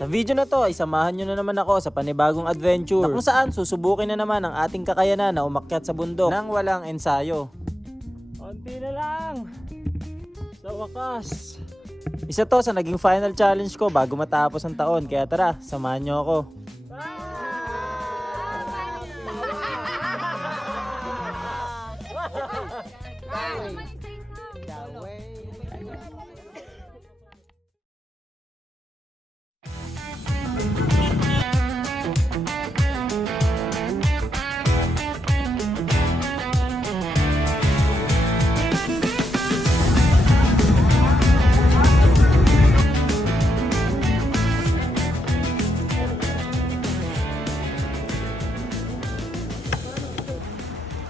Sa video na to ay samahan nyo na naman ako sa panibagong adventure na kung saan susubukin na naman ang ating kakayanan na umakyat sa bundok nang walang ensayo. Konti na lang! Sa wakas! Isa to sa naging final challenge ko bago matapos ang taon, kaya tara, samahan nyo ako.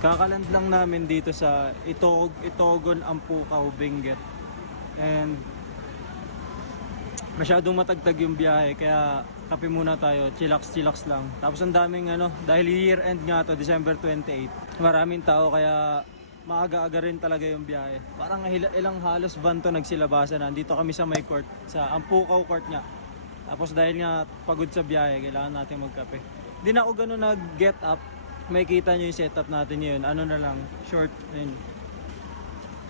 Kakaland lang namin dito sa Itogon, Ampukaw, Benguet. And masyadong matagtag yung biyahe kaya kape muna tayo, chillax lang. Tapos ang daming dahil year end nga to, December 28. Maraming tao kaya maaga-aga rin talaga yung biyahe. Parang ilang halos van to nagsilabasan. Nandito kami sa may court, sa Ampukaw court nga. Tapos dahil nga pagod sa biyahe, kailangan natin magkape. Hindi na ako ganun nag-get up. May kita nyo yung setup natin yun, ano na lang, short yun.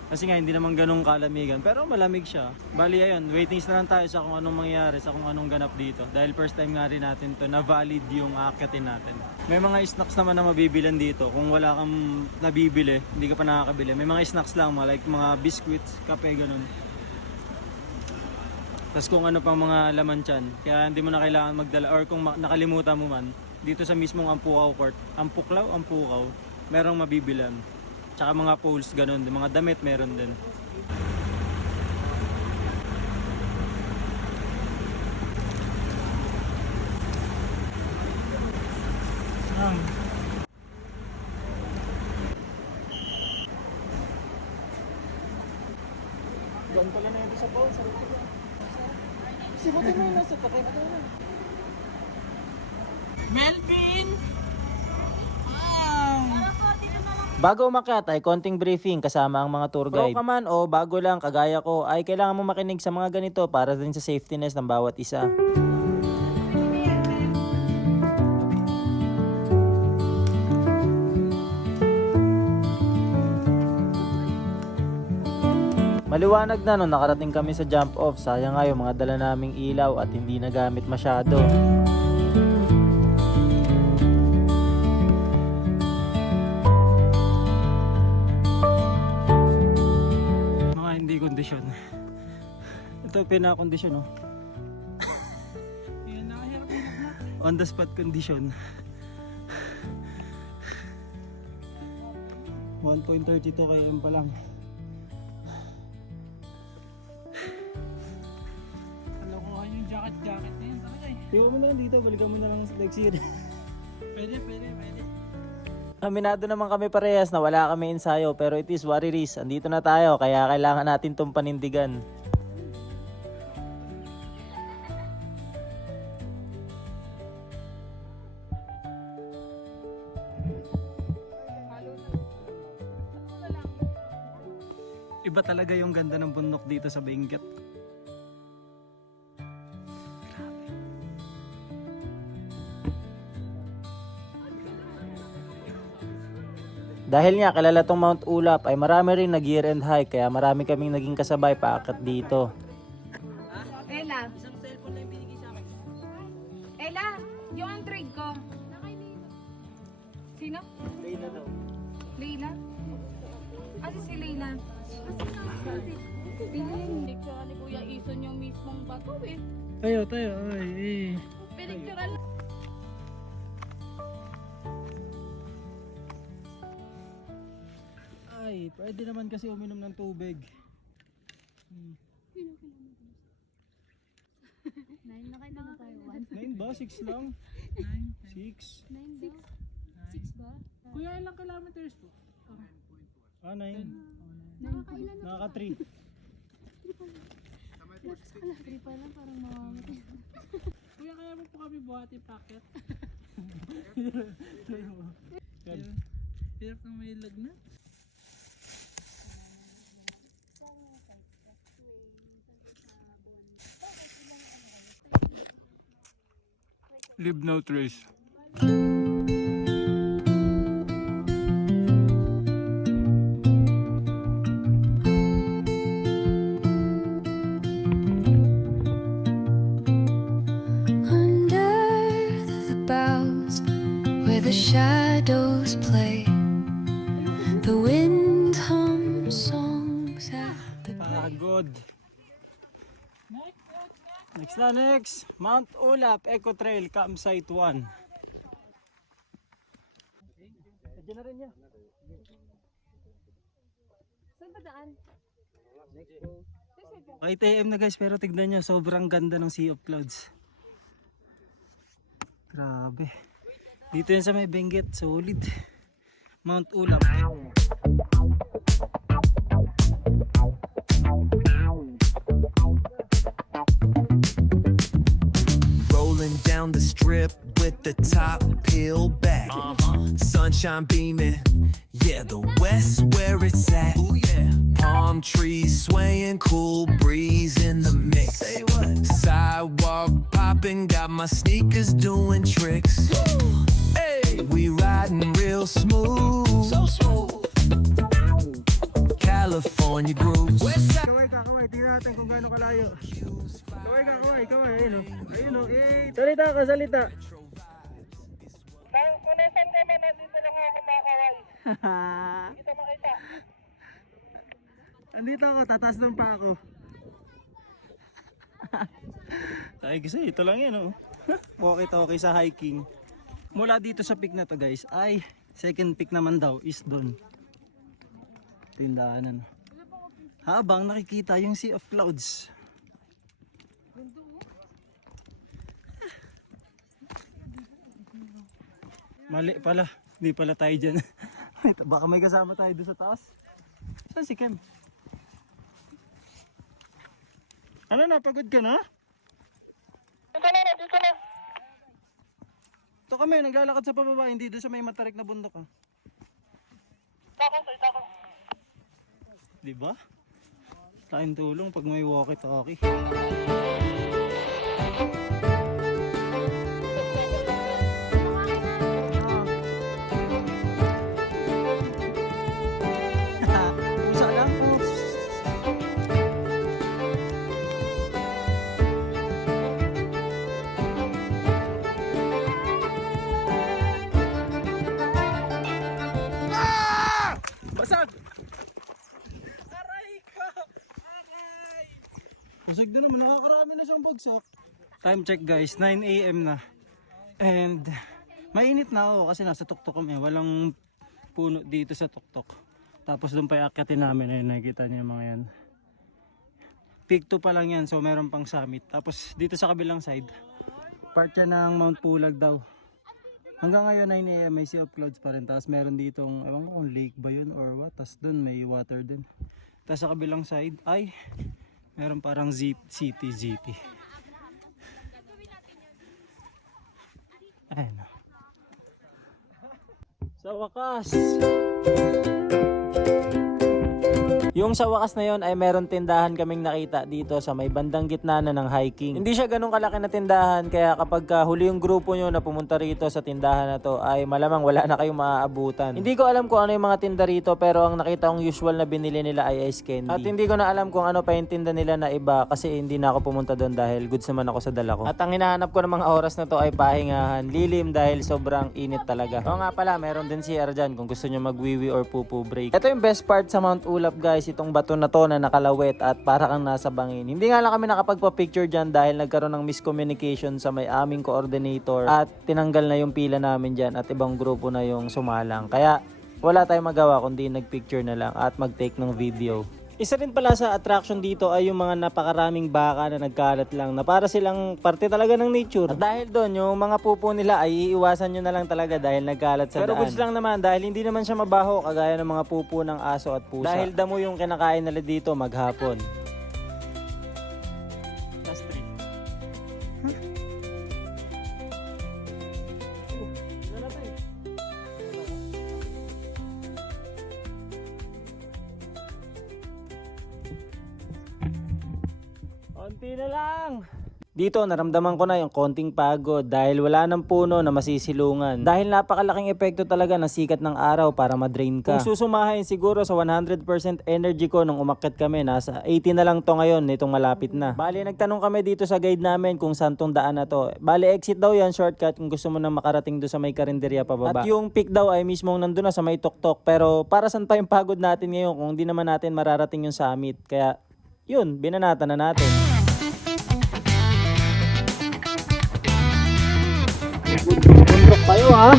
Kasi nga hindi naman ganun kalamigan, pero malamig siya. Bali ayun, waitings na lang tayo sa kung anong mangyari, sa kung anong ganap dito. Dahil first time nga rin natin to na valid yung aakyatin natin. May mga snacks naman na mabibilan dito. Kung wala kang nabibili, hindi ka pa nakakabili. May mga snacks lang, like mga biscuits, kape, ganun. Tapos kung ano pang mga laman tiyan, kaya hindi mo na kailangan magdala, or kung nakalimutan mo man, dito sa mismong Ampukaw court, Ampukaw, merong mabibilan. Tsaka mga poles, ganun, mga damit meron din. Doon pala na yun sa poles, sarap ko ba? Sibutin mo yun nasa takay na tayo. Melvin! Bago umakyat ay konting briefing kasama ang mga tour guide. Pro ka man o bago lang kagaya ko ay kailangan mo makinig sa mga ganito para din sa safetyness ng bawat isa. Maliwanag na nung nakarating kami sa jump off, sayang nga yung mga dala naming ilaw at hindi nagamit masyado. Kondisyon. Ito pinakondisyon on the spot condition. 1.32 km pa lang. Kalokohan yung jacket na yun talaga eh. Iwan mo na lang dito, balikan mo na lang sa next year. Pwede. Aminado naman kami parehas na wala kami ensayo, pero it is what it is. Andito na tayo kaya kailangan natin itong panindigan. Iba talaga yung ganda ng bundok dito sa Benguet. Dahil nga kilala tong Mount Ulap ay marami rin nag-year end hike kaya marami kaming naging kasabay paakyat dito. Ella, Isang cellphone lang yung binigay sa akin. Ella, yung Android ko. Sino? Leila daw. Leila? Ano si Leila? Pinicture ni Kuya Ison yung mismong bato eh. Tayo, ay. Pinicture lang. Ay, pwede naman kasi uminom ng tubig. 9 na kayo na tayo. 9 ba? 6 lang? 6? 9 daw? 6 ba? Kuya, ilang kilometers po? 9. Nakakailan na? Nakaka 3. Nakakala pa lang parang mamamatay. Kuya, kaya mo po kami buhati packet? Hirap ng may lagnat. Leave no trace. Under the boughs where the shadows play, the wind hums songs at the Pagod. Next na next. Mount Ulap Eco Trail Campsite 1. Diyan na rin niya. Saan ba daan? 8 AM na guys, pero tignan nyo, sobrang ganda ng Sea of Clouds. Grabe. Dito yan sa may Benguet, solid. Mount Ulap. Rolling down the strip with the top peeled back. Sunshine beaming, yeah, the west where it's at. Palm trees swaying, cool breeze in the mix. Sidewalk popping, got my sneakers doing tricks. Hey, we riding real smooth. So smooth. California grooves. Kaway, tingnan natin kung gaano kalayo. Kaway, ayun o. Ayun o, salita ka, salita. Kung nasan kami, nandito lang ako kumakaway. Dito makita. Andito ako, tataas ng pa ako. Ay kasi ito lang yan oh. Okay sa hiking. Mula dito sa peak na to guys, ay second peak naman daw is doon. Tindahanan. Habang nakikita yung Sea of Clouds. Mali pala, hindi pala tayo dyan. Baka may kasama tayo doon sa taas. Saan si Kem? Ano na, pagod ka na? Dito na. Ito kami, naglalakad sa pababa, hindi doon sa may matarik na bundok ah. Tako. Diba? Tayong tulong pag may walkie-talkie. Pusa lang po. Basag! Aray ko! Aray! Basag din naman, nakakarami na siyang bagsak. Time check guys, 9 AM na. And mainit na ako kasi nasa tuktok kami. Walang puno dito sa tuktok. Tapos doon pa iakyatin namin. Ayun, nakikita niyo yung mga yan. Peak 2 pa lang yan, so meron pang summit. Tapos dito sa kabilang side, part yan ng Mount Pulag daw. Hanggang ngayon 9 AM may Sea of Clouds pa rin. Tapos meron ditong, ewan ko kung lake ba yun or what. Tapos doon may water din. Tapos sa kabilang side ay meron parang ZT. Ayan. Sa wakas. Yung sa wakas na yon ay meron tindahan kaming nakita dito sa may bandang gitna na ng hiking. Hindi siya ganun kalaki na tindahan kaya kapag huli yung grupo nyo na pumunta rito sa tindahan na to ay malamang wala na kayong maaabutan. Hindi ko alam kung ano yung mga tinda rito pero ang nakita kong usual na binili nila ay ice candy. At hindi ko na alam kung ano pa yung tinda nila na iba kasi hindi na ako pumunta doon dahil goods naman ako sa dala ko. At ang hinahanap ko ng mga oras na to ay pahingahan, lilim dahil sobrang init talaga. Oo nga pala, meron din CR dyan kung gusto nyo magwiwi or pupu break. Ito yung best part sa Mount Ulap guys, itong bato na to na nakalawet at para kang nasa bangin. Hindi nga lang kami nakapagpa-picture dyan dahil nagkaroon ng miscommunication sa may aming coordinator at tinanggal na yung pila namin dyan at ibang grupo na yung sumalang. Kaya wala tayong magawa kundi nagpicture na lang at mag-take ng video. Isa rin pala sa attraction dito ay yung mga napakaraming baka na nagkalat lang na para silang parte talaga ng nature. At dahil doon, yung mga pupo nila ay iiwasan nyo na lang talaga dahil nagkalat sa daan. Pero goods lang naman dahil hindi naman siya mabaho kagaya ng mga pupo ng aso at pusa. Dahil damo yung kinakain nila dito maghapon. Last 3. Konti na lang. Dito naramdaman ko na yung konting pagod dahil wala ng puno na masisilungan. Dahil napakalaking epekto talaga ng sikat ng araw para madrain ka. Kung susumahin siguro sa 100% energy ko nung umakyat kami, nasa 80 na lang to ngayon nitong malapit na. Bali nagtanong kami dito sa guide namin kung saan tong daan na to. Bali exit daw yan, shortcut kung gusto mo na makarating doon sa may karinderya pababa. At yung peak daw ay mismong nandun na sa may tuktok. Pero para saan pa yung pagod natin ngayon kung hindi naman natin mararating yung summit. Kaya yun, binanata na natin. Bundok tayo ha.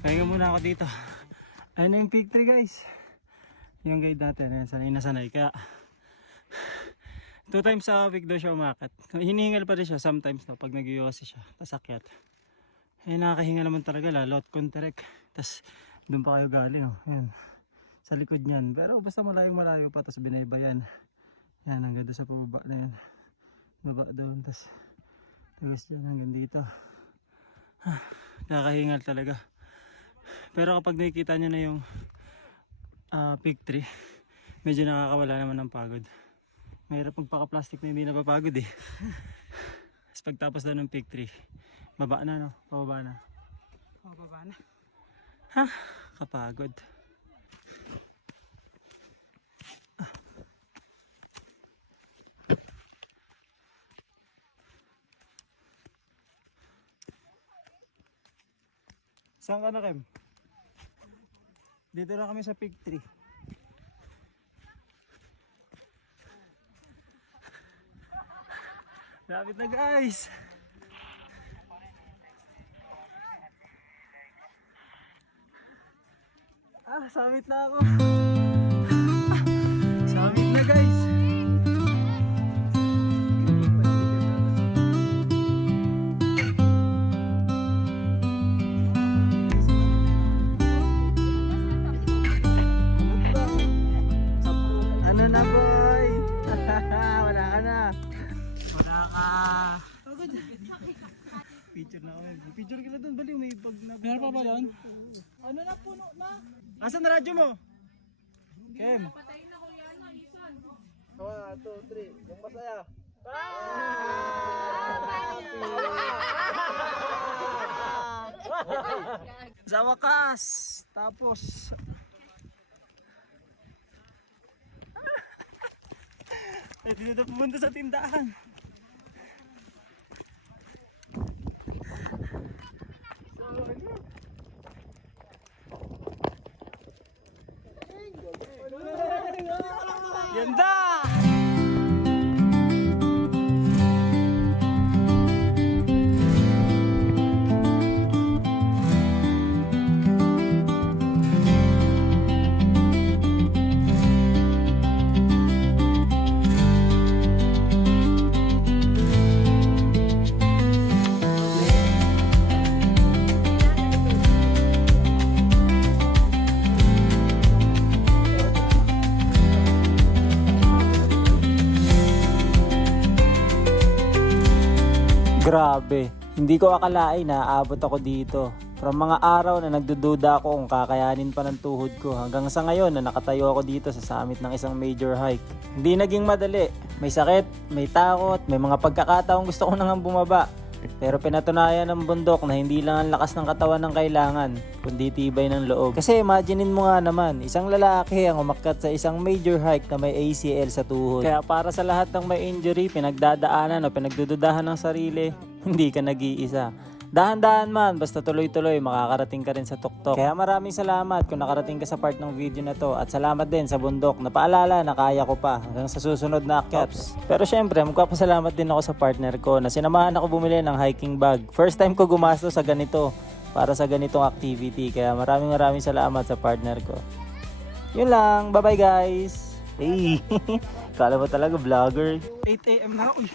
Pahinga muna ako dito. Ayun na yung peak tree guys. Yung guide natin, ayan, sanay na sanay. Kaya 2 times a week daw siya umakyat. Hinihingal pa rin siya sometimes no, pag nag-iwasi siya. Tas akyat. Eh nakakahinga naman talaga lalo at kontrek. Tas doon pa kayo galing oh. Ayan. Sa likod niyan. Pero basta malayo pa, tapos binaybayan. Yan, hanggang doon sa pababa na yan. Baba doon, tapos tagas dyan hanggang dito. Nakakahingal talaga. Pero kapag nakikita nyo na yung peak tree, medyo nakakawala naman ng pagod. Mahirap magpaka-plastic na hindi napapagod eh. Tapos pagtapos daw ng peak tree, baba na no? Pababa na. Pababa na. Ha? Kapagod. Saan ka na, Kem? Dito na kami sa peak tree. Lapit na guys! Summit na ako! Summit na guys! Ano na boy? Wala ka na. Wala ka. Picture na ako. Picture ka na doon. Baliw may pag na. Meron pa ba doon? Ano na puno na? Asan na radyo mo? Kem. Patayin na kuya na, Isan. 1, 2, 3. Yung masaya. Sa wakas. Tapos dito na pumunta sa tindahan. Ganda! Grabe, hindi ko akalain na aabot ako dito. From mga araw na nagdududa ako kung kakayanin pa ng tuhod ko hanggang sa ngayon na nakatayo ako dito sa summit ng isang major hike. Hindi naging madali, may sakit, may takot, may mga pagkakataong gusto ko nang bumaba. Pero pinatunayan ng bundok na hindi lang ang lakas ng katawan ng kailangan, kundi tibay ng loob. Kasi imaginein mo nga naman, isang lalaki ang umakyat sa isang major hike na may ACL sa tuhod. Kaya para sa lahat ng may injury, pinagdadaanan o pinagdududahan ng sarili, hindi ka nag-iisa. Dahan-dahan man, basta tuloy-tuloy, makakarating ka rin sa tuktok. Kaya maraming salamat kung nakarating ka sa part ng video na to. At salamat din sa bundok na paalala na kaya ko pa hanggang sa susunod na akyats. Pero syempre, magpapasalamat din ako sa partner ko na sinamahan ako bumili ng hiking bag. First time ko gumastos sa ganito para sa ganitong activity. Kaya maraming salamat sa partner ko. Yun lang, bye bye guys! Hey, kala mo talaga vlogger. 8 AM na, uy.